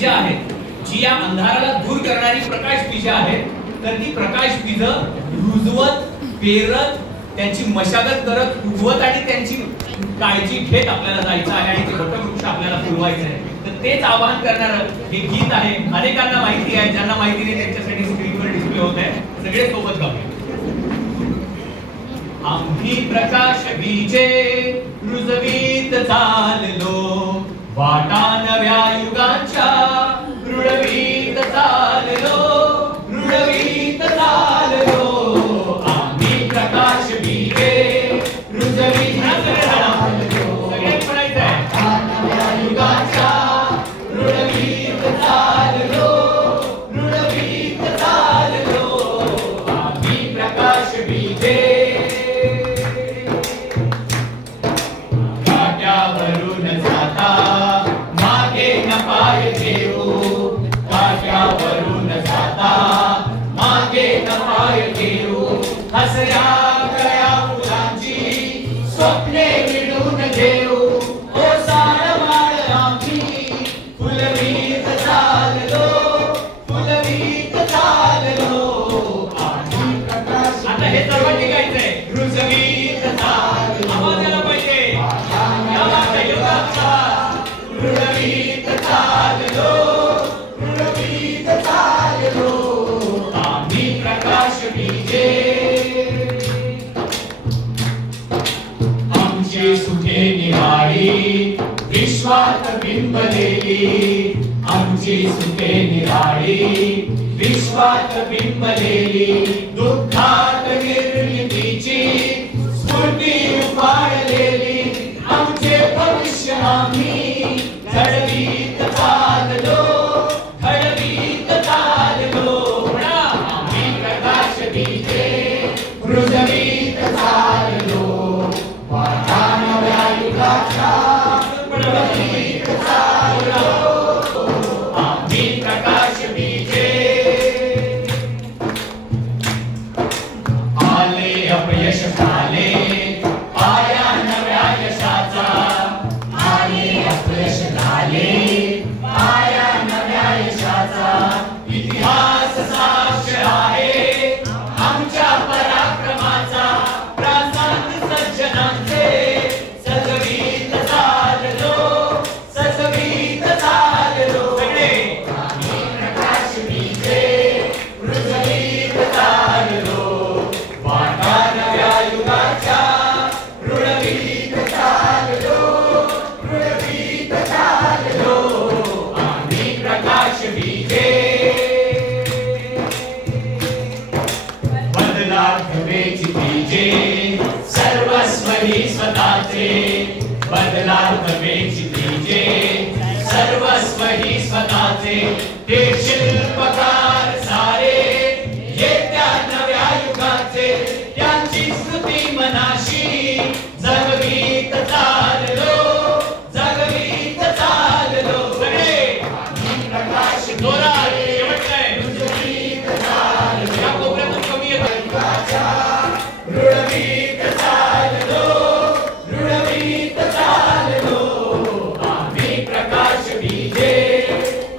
बीज आहेत, जी या अंधाराला दूर करणारी प्रकाश बीज आहेत, तर ती प्रकाश बीज रुजवत, पेरत, त्यांची मशागत करत, उगवत आणि त्यांची काळजी घेत आपल्याला जायचं आहे आणि ते वटवृक्ष आपल्याला फुलवायचं आहे. तर तेच आवाहन करणारं हे गीत आहे. अनेकांना माहिती आहे, ज्यांना माहिती नाही त्यांच्यासाठी स्क्रीनवर डिस्प्ले होत आहे. सगळे सोबत गाऊया. आम्ही प्रकाश बीजे रुजवीत चाललो, वाटा नव्या युगाच्या रुळवीत चाललो, रुळवीत चाललो. आम्ही प्रकाश बीजे रुजवीत चाललो, सगळे म्हणायचंय, नव्या युगाच्या रुळवीत चाललो, रुळवीत चाललो. आम्ही प्रकाश बीजे हसऱ्या गळ्या फुलांची स्वप्ने मिळून घेऊ. ओ सारमाळ आम्ही फुलवीत चाललो, फुलवीत चाललो. आम्ही प्रकाश, आता हे सर्वांनी गायचंय, रुजवीत चाललो. आवाज यायला पाहिजे. रुळवीत चाललो, रुळवीत चाललो. आम्ही प्रकाश बीजे सुखे निराळी विश्वात बिंबलेली, आमची सुखे निराळी विश्वात बिंबलेली. दुःखात निर्मितीची स्फूर्ती उफाळलेली, आमचे भविष्य आम्ही घडवीत चाललो, घडवीत चाललो. आम्ही प्रकाश बीजे रुजवीत चाललो, वाटा नव्या युगाच्या रुळवीत चाललो. आम्ही प्रकाश बीजे. आले अपयश आले पाया नव्या यशाचा, आले अपयश आले पाया नव्या यशाचा. इतिहास साक्ष आहे आमच्या पराक्रमाचा, सज्जनांचे सजवीत चाललो, सजवीत चाललो. आम्ही प्रकाश बीजे रुजवीत चाललो, वाटा नव्या युगाच्या रुळवीत चाललो, रुळवीत चाललो. आम्ही प्रकाश बीजे. बदलात हवेची बीजे सर्वस्वही स्वतःचे, बदलात हवेची बीजे सर्वस्वही स्वतःचे. ते शिल्पकार सारे येत्या नव्या युगाचे, त्यांची स्मृती मनाशी जगवीत चाललो, जगवीत चाललो. सगळे आम्ही प्रकाश जोरात शेवटलाय, रुजवीत चाललो. या कोपऱ्यातून कमी युगाच्या रुळवीत चाललो, रुळवीत चाललो. आम्ही प्रकाश बीजे,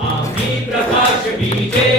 आम्ही प्रकाश बीजे.